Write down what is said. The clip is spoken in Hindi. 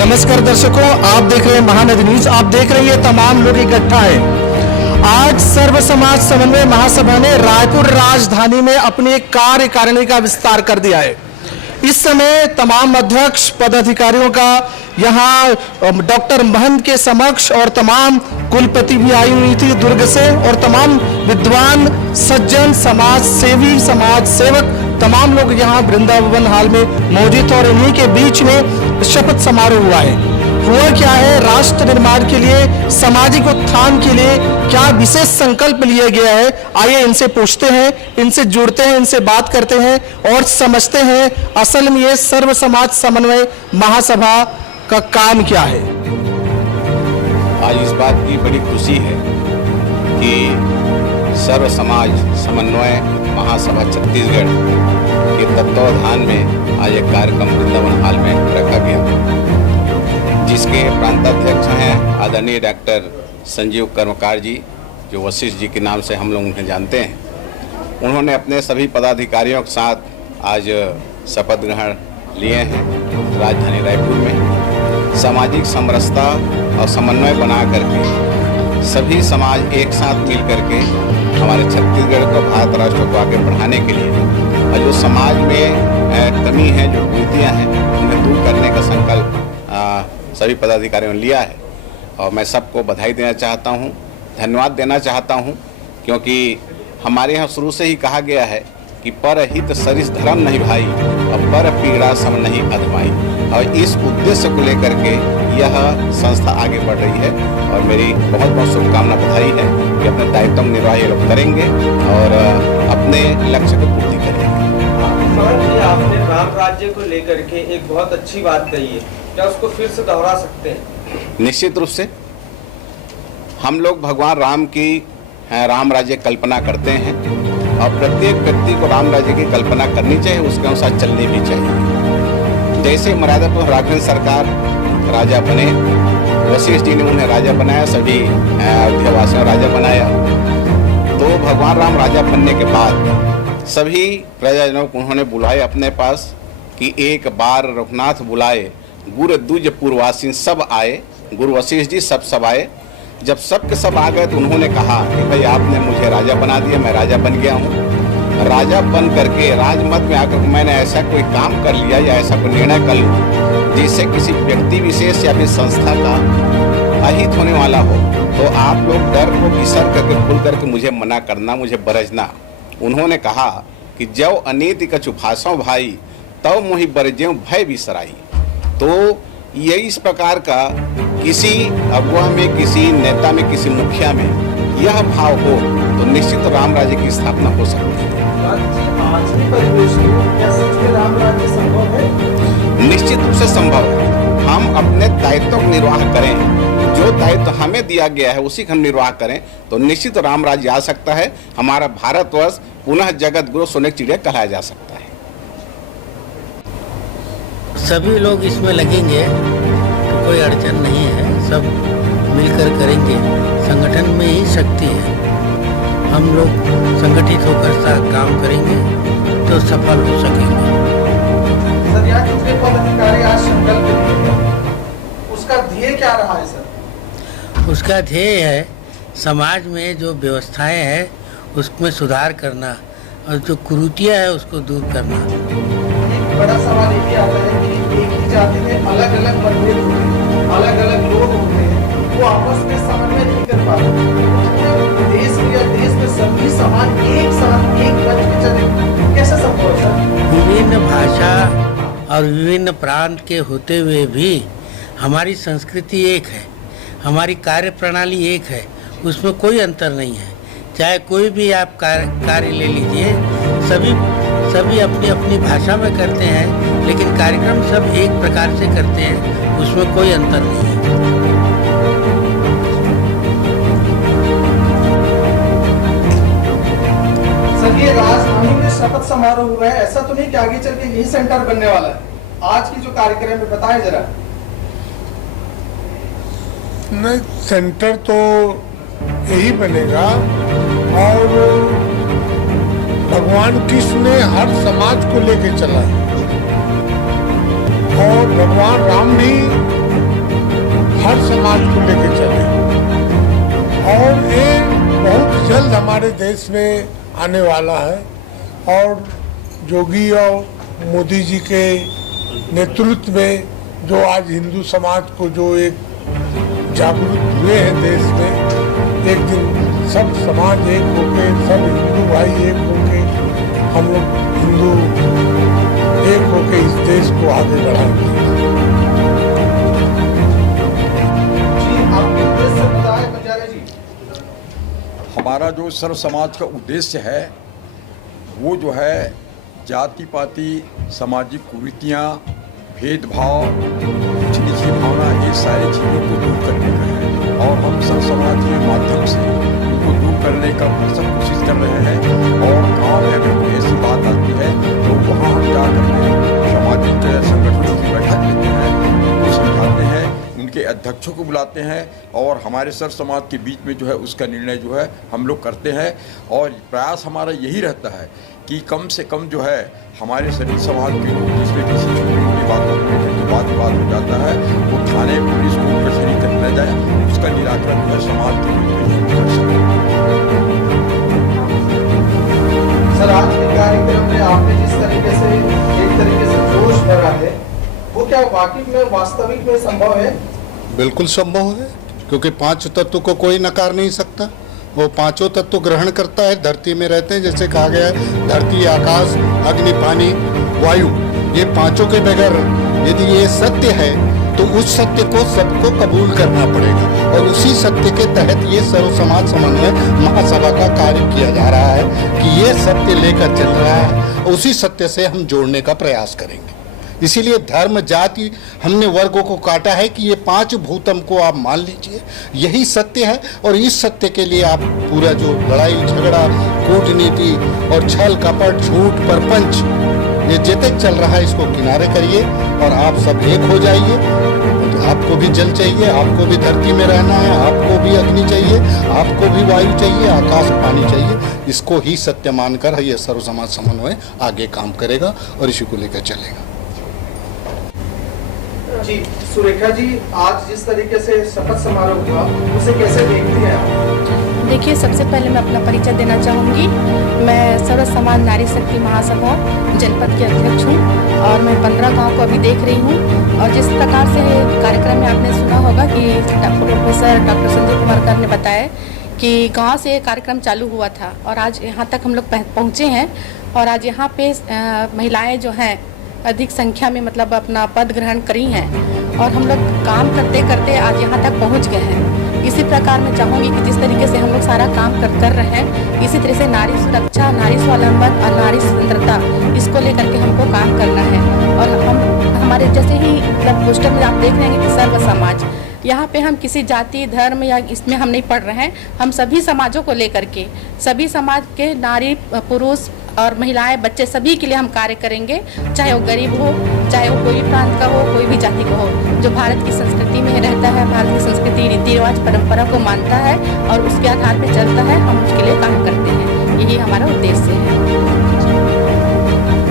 नमस्कार दर्शकों, आप देख रहे हैं महानदी न्यूज। आप देख रहे हैं तमाम लोग इकट्ठा है। आज सर्व समाज समन्वय महासभा ने रायपुर राजधानी में अपनी एक कार्यकारिणी का विस्तार कर दिया है। इस समय तमाम अध्यक्ष पदाधिकारियों का यहाँ डॉक्टर महंत के समक्ष और तमाम कुलपति भी आई हुई थी दुर्ग से, और तमाम विद्वान सज्जन समाज सेवी समाज सेवक तमाम लोग यहाँ वृंदावन हाल में मौजूद, और इन्हीं के बीच में शपथ समारोह हुआ है। हुआ क्या है, राष्ट्र निर्माण के लिए, सामाजिक उत्थान के लिए क्या विशेष संकल्प लिया गया है, आइए इनसे पूछते हैं, इनसे जुड़ते हैं, इनसे बात करते हैं और समझते हैं असल में ये सर्व समाज समन्वय महासभा का काम क्या है। आज इस बात की बड़ी खुशी है कि सर्व समाज समन्वय महासभा छत्तीसगढ़ के तत्वावधान में आज एक कार्यक्रम वृंदावन हाल में रखा गया, जिसके प्रांताध्यक्ष हैं आदरणीय डॉक्टर संजीव कर्मकार जी, जो वशिष्ठ जी के नाम से हम लोग उन्हें जानते हैं। उन्होंने अपने सभी पदाधिकारियों के साथ आज शपथ ग्रहण लिए हैं राजधानी रायपुर में। सामाजिक समरसता और समन्वय बना करके सभी समाज एक साथ मिल करके हमारे छत्तीसगढ़ को, भारत राष्ट्र को आगे बढ़ाने के लिए, और जो समाज में कमी है, जो कुरीतियाँ हैं, उन्हें दूर करने का संकल्प सभी पदाधिकारियों ने लिया है। और मैं सबको बधाई देना चाहता हूँ, धन्यवाद देना चाहता हूँ, क्योंकि हमारे यहाँ शुरू से ही कहा गया है कि पर हित सरिस धर्म नहीं भाई और पर पीड़ा सम नहीं अधमाई। और इस उद्देश्य को लेकर के यह संस्था आगे बढ़ रही है, और मेरी बहुत बहुत शुभकामना, बधाई है कि अपने दायित्व में निर्वाह लोग करेंगे और अपने लक्ष्य को पूर्ति करेंगे। आपने राम राज्य को लेकर के एक बहुत अच्छी बात कही है, क्या उसको फिर से दोहरा सकते हैं? निश्चित रूप से हम लोग भगवान राम की राम राज्य कल्पना करते हैं, और प्रत्येक व्यक्ति को राम राज्य की कल्पना करनी चाहिए, उसके अनुसार चलनी भी चाहिए। जैसे मर्यादापुर राघवेंद्र सरकार राजा बने, वशिष्ठ जी ने उन्हें राजा बनाया, सभी अयोध्यावासियों राजा बनाया, तो भगवान राम राजा बनने के बाद सभी प्रजाजनों को उन्होंने बुलाए अपने पास कि एक बार रघुनाथ बुलाए, गुरु दुज पूर्वासीन सब आए। गुरु वशिष्ठ जी सब आए। जब सब के सब आ गए तो उन्होंने कहा कि भाई आपने मुझे राजा बना दिया, मैं राजा बन गया हूँ। राजा बन करके राजमत में आकर मैंने ऐसा कोई काम कर लिया या ऐसा कोई निर्णय कर लूँ जिससे किसी व्यक्ति विशेष या फिर संस्था का अहित होने वाला हो, तो आप लोग डर को विसर करके खुल करके मुझे मना करना, मुझे बरजना। उन्होंने कहा कि जव अनीति कछु भाषो भाई तव मोहि बरजेव भय बिसराई। तो ये इस प्रकार का किसी अगुआ में, किसी नेता में, किसी मुखिया में यह भाव हो तो निश्चित राम राज्य की स्थापना हो सकती है। आज के परिवेश में क्या सच में राम राज्य संभव है? निश्चित रूप से संभव है। हम अपने दायित्व का निर्वाह करें, जो दायित्व हमें दिया गया है उसी का हम निर्वाह करें, तो निश्चित राम राज्य आ सकता है। हमारा भारतवर्ष पुनः जगत गुरु सोने चिड़िया कहलाया जा सकता है। सभी लोग इसमें लगेंगे तो कोई अड़चन नहीं है, सब मिलकर करेंगे। संगठन में ही शक्ति है, हम लोग संगठित होकर साथ काम करेंगे तो सफल हो सकेंगे। सर, यहाँ कितने पदाधिकारी आज संकल्प लिए, उसका ध्येय क्या रहा है सर? उसका ध्येय है समाज में जो व्यवस्थाएं हैं उसमें सुधार करना, और जो कुरीतियाँ है उसको दूर करना। एक बड़ा सवाल ये भी आता है कि एक ही जाति में अलग अलग मतभेद होते हैं, अलग अलग लोग होते हैं, वो आपस में समन्वय नहीं कर पाते। देश या देश में सभी समाज एक साथ एक मंच पे चले, कैसे संभव है? विभिन्न भाषा और विभिन्न प्रांत के होते हुए भी हमारी संस्कृति एक है, हमारी कार्य प्रणाली एक है, उसमें कोई अंतर नहीं है। चाहे कोई भी आप कार्य ले लीजिए, सभी अपनी अपनी भाषा में करते हैं, लेकिन कार्यक्रम सब एक प्रकार से करते हैं, उसमें कोई अंतर नहीं है। सर, ये राजधानी में शपथ समारोह हुआ है, ऐसा तो नहीं कि आगे चल के यही सेंटर बनने वाला है? आज की जो कार्यक्रम है बताएं जरा। नहीं, सेंटर तो यही बनेगा, और भगवान कृष्ण ने हर समाज को लेके चला है, और भगवान राम भी देश में आने वाला है और योगी और मोदी जी के नेतृत्व में जो आज हिंदू समाज को जो एक जागरूक हुए हैं देश में, एक दिन सब समाज एक होके, सब हिंदू भाई एक होके, हम लोग हिंदू एक होके इस देश को आगे बढ़ाएंगे। जी आपके उद्देश्य बताएं बंजारे जी। हमारा जो सर्व समाज का उद्देश्य है वो जो है जाति पाति, सामाजिक कुरीतियाँ, भेदभाव, ऊंच नीची भावना, ये सारी चीज़ों को दूर करने का है और हम सर्व समाज के माध्यम से उनको दूर करने का भरसक कोशिश कर रहे हैं। और गाँव में अगर कोई ऐसी बात आती है तो वहाँ हम जा करके सामाजिक संगठनों की बैठक लेते हैं, उनको समझाते हैं, उनके अध्यक्षों को बुलाते हैं और हमारे सर्व समाज के बीच में जो है उसका निर्णय जो है हम लोग करते हैं। और प्रयास हमारा यही रहता है कि कम से कम जो है हमारे सभी समाज के लोग जिसमें किसी छोटी मोटी बातों में जो वाद विवाद हो जाता है वो थाने, पुलिस, कोर्ट कचहरी तक न जाए, उसका निराकरण जो है समाज के बीच में कर सके। सर आज के कार्यक्रम में आपने जिस तरीके से एक तरीके से जोश भरा है, वो क्या वाकई में वास्तविक में संभव है? बिल्कुल संभव है, क्योंकि पांच तत्व को कोई नकार नहीं सकता। वो पांचों तत्व ग्रहण करता है, धरती में रहते हैं। जैसे कहा गया है धरती, आकाश, अग्नि, पानी, वायु, ये पांचों के बगैर यदि ये सत्य है तो उस सत्य को सबको कबूल करना पड़ेगा और उसी सत्य के तहत ये सर्व समाज समन्वय महासभा का कार्य किया जा रहा है कि ये सत्य लेकर चल रहा है, उसी सत्य से हम जोड़ने का प्रयास करेंगे। इसीलिए धर्म, जाति, हमने वर्गों को काटा है कि ये पांच भूतम को आप मान लीजिए, यही सत्य है। और इस सत्य के लिए आप पूरा जो लड़ाई झगड़ा, कूटनीति और छल कपट, झूठ, परपंच ये जितने चल रहा है इसको किनारे करिए और आप सब एक हो जाइए। तो आपको भी जल चाहिए, आपको भी धरती में रहना है, आपको भी अग्नि चाहिए, आपको भी वायु चाहिए, आकाश, पानी चाहिए। इसको ही सत्य मानकर ये सर्व समाज समन्वय आगे काम करेगा और इसी को लेकर चलेगा। जी सुरेखा जी, आज जिस तरीके से शपथ समारोह हुआ उसे कैसे देखती हैं आप? देखिए, सबसे पहले मैं अपना परिचय देना चाहूँगी। मैं सर्व समाज नारी शक्ति महासभा जनपद की अध्यक्ष हूँ और मैं 15 गांव को अभी देख रही हूँ। और जिस प्रकार से कार्यक्रम में आपने सुना होगा कि प्रोफेसर डॉक्टर संजय कुमार कर ने बताया कि गांव से कार्यक्रम चालू हुआ था और आज यहाँ तक हम लोग पहुँचे हैं। और आज यहाँ पे महिलाएँ जो हैं अधिक संख्या में मतलब अपना पद ग्रहण करी हैं और हम लोग काम करते करते आज यहाँ तक पहुँच गए हैं। इसी प्रकार मैं चाहूँगी कि जिस तरीके से हम लोग सारा काम कर रहे हैं, इसी तरह से नारी सुरक्षा, नारी स्वावलंबन और नारी स्वतंत्रता, इसको लेकर के हमको काम करना है। और हमारे जैसे ही मतलब पोस्टर में आप देख रहे हैं कि सर्व समाज, यहाँ पे हम किसी जाति, धर्म या इसमें हम नहीं पढ़ रहे हैं। हम सभी समाजों को लेकर के, सभी समाज के नारी, पुरुष और महिलाएं, बच्चे, सभी के लिए हम कार्य करेंगे, चाहे वो गरीब हो, चाहे वो कोई प्रांत का हो, कोई भी जाति का हो। जो भारत की संस्कृति में रहता है, भारत की संस्कृति, रीति रिवाज, परंपरा को मानता है और उसके आधार पर चलता है, हम उसके लिए काम करते हैं। यही हमारा उद्देश्य है।